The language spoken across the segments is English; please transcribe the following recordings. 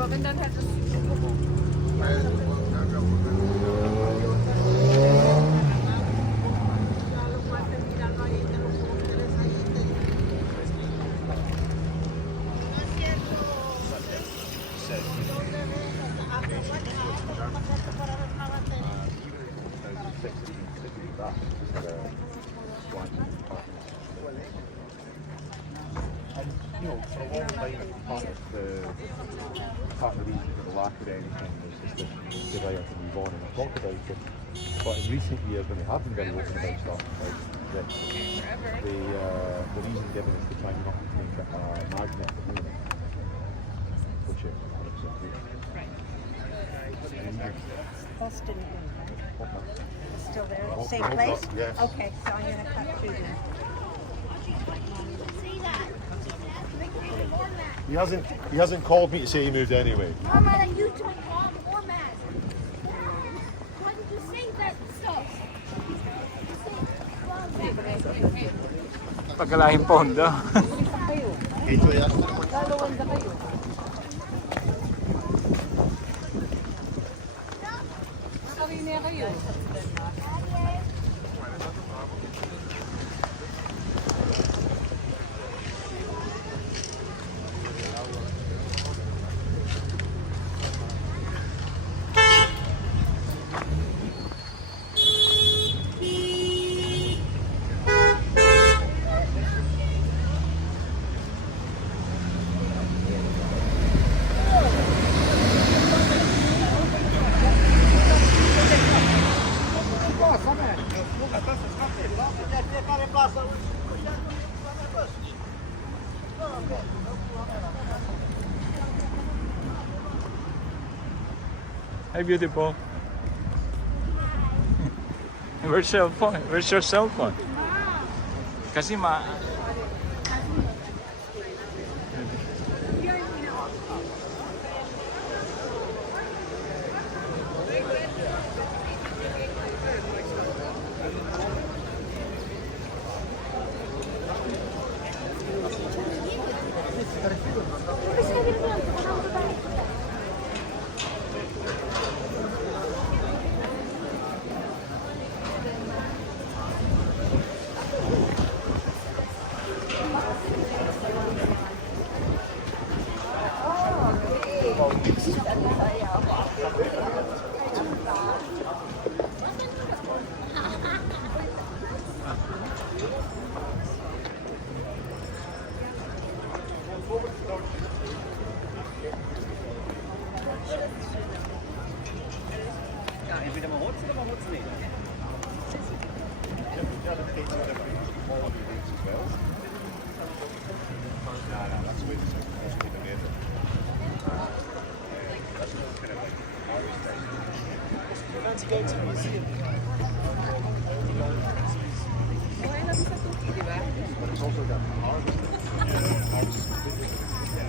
Aber wenn dann halt das you know, for a long time, part of the reason for the lack of anything was just the desire to move on and not talk about it. But in recent years, when we have been very open about stuff like this, the reason given is to try not to make it a magnet for moving, which is 100% true. Boston Inn, right? It's still there? Hope- Same hope place? not, yes. Okay, so I'm gonna cut through there. He hasn't called me to say he moved anyway. Mama, then you told Mom or Matt. Why did you say that stuff? Pagkalahing pondo. Lalawanda kayo. nakarinig kayo. Hi, beautiful. Where's your phone? Where's your cell phone? Kasi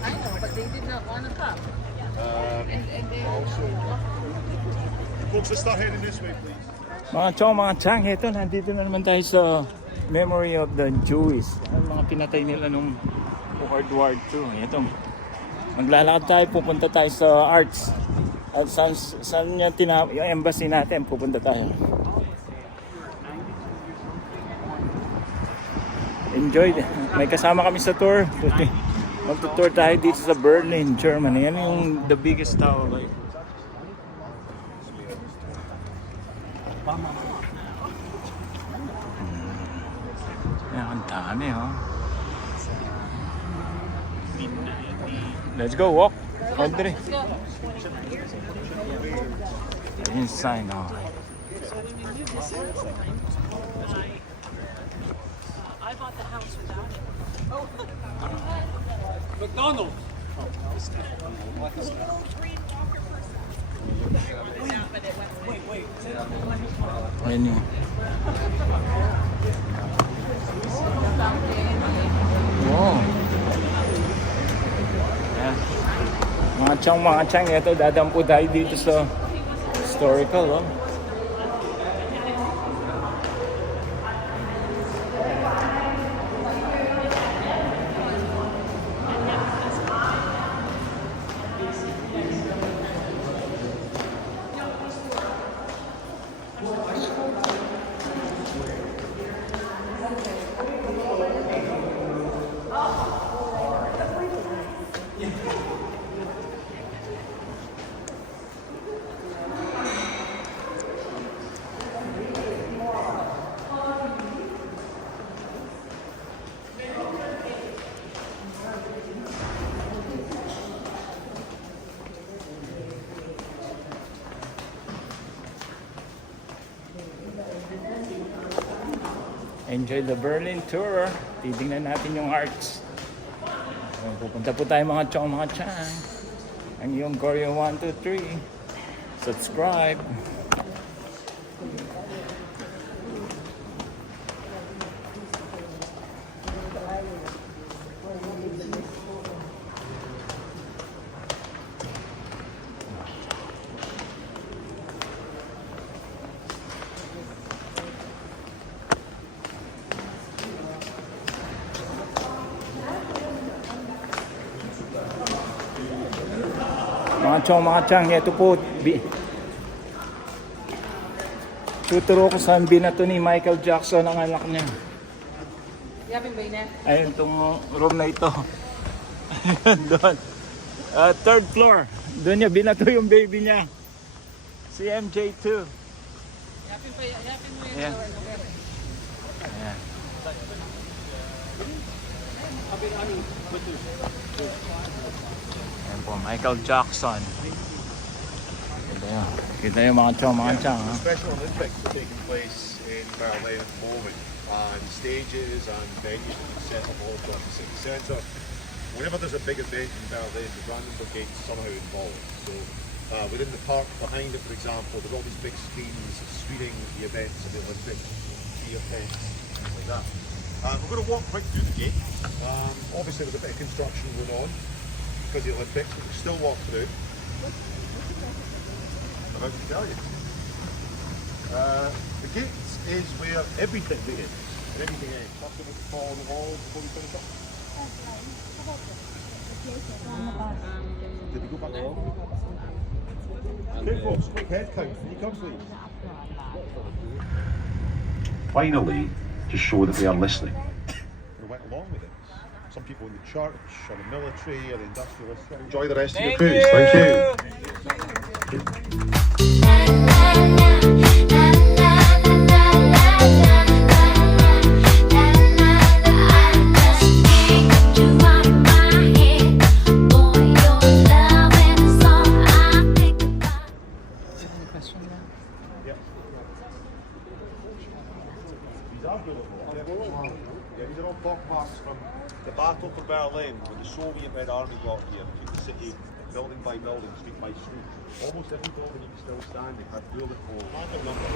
I know, but they did not want to come. And they Folks, let's start heading this way, please. mga chong, mga chang, ito, nandito na naman tayo sa memory of the Jewish. Ang mga pinatay nila nung World War II. Ito, maglalakad tayo, pupunta tayo sa arts. At saan yung embassy natin, pupunta tayo. Enjoy. May kasama kami sa tour. Magtutour tayo dito sa Berlin, Germany. Yan yung the biggest tower. Yan, ang dami, oh. Let's go, walk. Audrey. Inside now. I bought the house without it. McDonald's. Ayun yun. Wow. Ayan. Mga chang, ito dadampu tayo dito sa historical, oh. Enjoy the Berlin tour. Titingnan natin yung arts. Pupunta po tayo mga chong mga chang. Ang yung Goryo 123. Subscribe. Mga chong, mga chang, ito po. Tuturo ko saan binato ni Michael Jackson ang anak niya. Yapin ba yun? Ayun, itong room na ito. Ayun, doon. Third floor. Doon niya binato yung baby niya. Si MJ2. Yapin mo yun. Ayan. Ayan. Ayan po, Michael Jackson. Kita yung mga chong, mga chang. Ha? The Special Olympics are taking place in Berlin at the moment, and stages and venues have been set up all across the city centre. Whenever there's a big event in Berlin, the Brandenburg Gate is somehow involved. So within the park behind it, for example, there's all these big screens screening the events of the Olympics, the events, things like that. We're going to walk right through the gate. Obviously there's a bit of construction going on because of the Olympics, but we can still walk through. I'm about to tell you. The gate is where everything begins. Everything ends. That's what we call on the wall before we finish up. Did we go back the wall? Okay, folks, quick head count. Can you come, please? Finally, to show that they are listening. We went along with it. Some people in the church, or the military, or the industrialists. Enjoy the rest of your cruise. Thank you. These are all pockmarks from the battle for Berlin when the Soviet Red Army got here, took the city building by building, street by street. Almost every building you can still standing had bullet holes. Random number.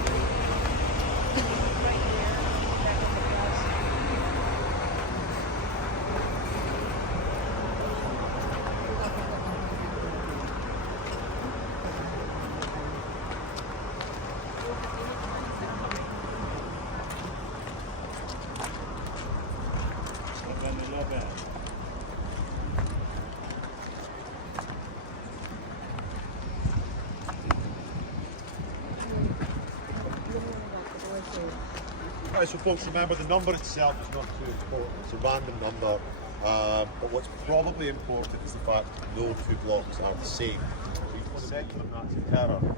Right, so folks, remember the number itself is not too important. It's a random number, but what's probably important is the fact that no two blocks are the same. So you can secular Nazi terror as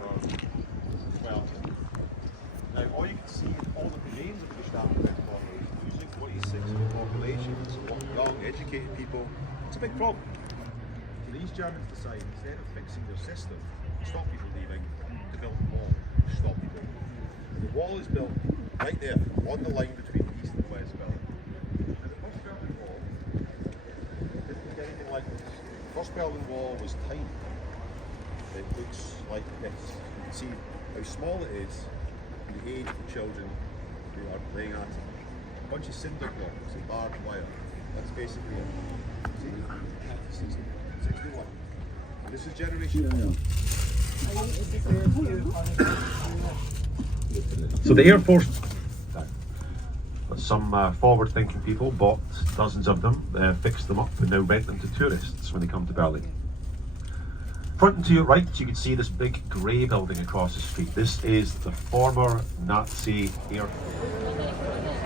well. Now, all you can see is all the remains of the Gestapo headquarters, losing 46 of the population, so young, educated people. It's a big problem. So these Germans decide, instead of fixing their system, to stop people leaving, to build a wall to stop people. And the wall is built right there, on the line between East and West Berlin. Now the first Berlin Wall didn't look anything like this. The first Berlin Wall was tiny. It looks like this. You can see how small it is and the age of the children who are playing at it. A bunch of cinder blocks and barbed wire. That's basically it. See? 61. And this is generation 1. So the Air Force, some forward-thinking people bought dozens of them, fixed them up, and now rent them to tourists when they come to Berlin. Front and to your right, you can see this big grey building across the street. This is the former Nazi Air Force.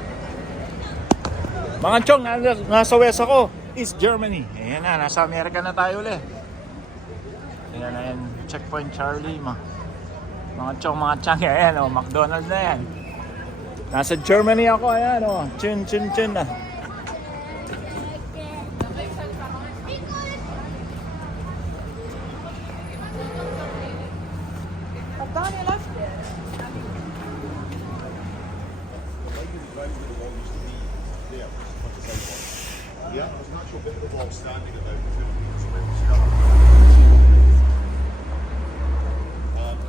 Mga chong, nasa west ako, East Germany. Ayan na, nasa Amerika na tayo ulit. Ayan na yan, Checkpoint Charlie. Mga chong, mga chang, ayan o, McDonald's na yan. Nasa Germany ako, ayan o, chun chun chun na. around where the wall used to be, there, on the sidewalk. Yeah, there's an actual bit of the wall standing about 2 meters away.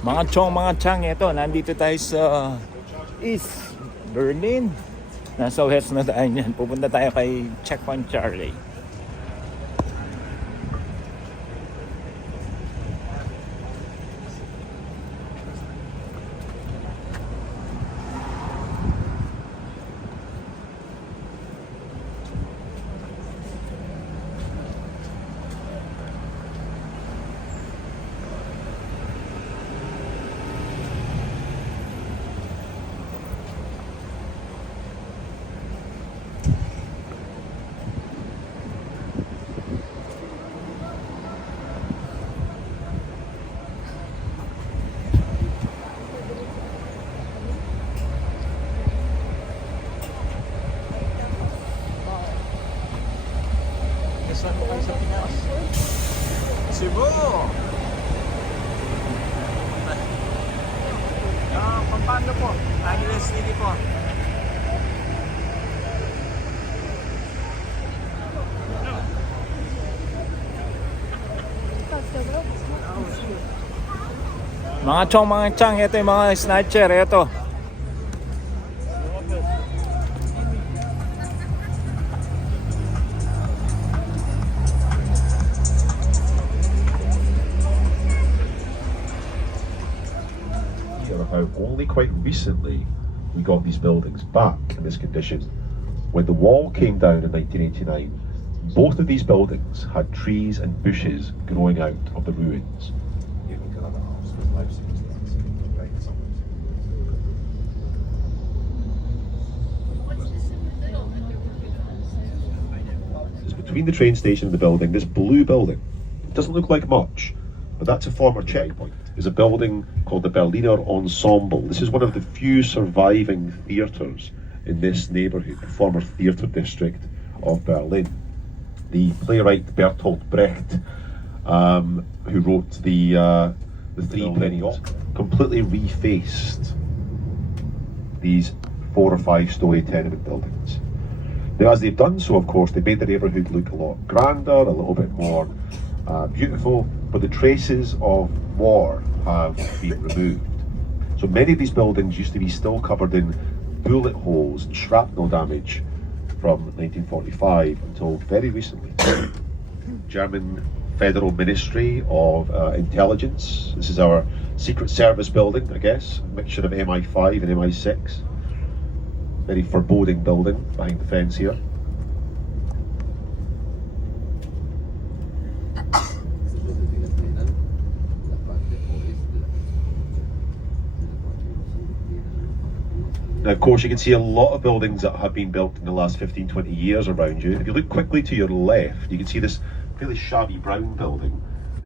Mga chong, mga chang, ito, nandito tayo sa East Berlin. Nasa west na tayo niyan. Pupunta tayo kay Checkpoint Charlie. Saan po kayo sa Pinas? Cebu! Pampanga po. Angeles City po. Mga chong, mga chang, ito yung mga snatcher, ito. How only quite recently we got these buildings back in this condition. When the wall came down in 1989, both of these buildings had trees and bushes growing out of the ruins. It's between the train station and the building, this blue building. It doesn't look like much, but that's a former checkpoint. Is a building called the Berliner Ensemble. This is one of the few surviving theatres in this neighbourhood, the former theatre district of Berlin. The playwright Bertolt Brecht, who wrote the Three Penny Opera, completely refaced these 4 or 5 story tenement buildings. Now, as they've done so, of course, they made the neighbourhood look a lot grander, a little bit more beautiful, but the traces of war have been removed. So many of these buildings used to be still covered in bullet holes and shrapnel damage from 1945 until very recently. German Federal Ministry of Intelligence. This is our Secret Service building, I guess, a mixture of MI5 and MI6. Very foreboding building behind the fence here. Now, of course, you can see a lot of buildings that have been built in the last 15, 20 years around you. If you look quickly to your left, you can see this fairly shabby brown building.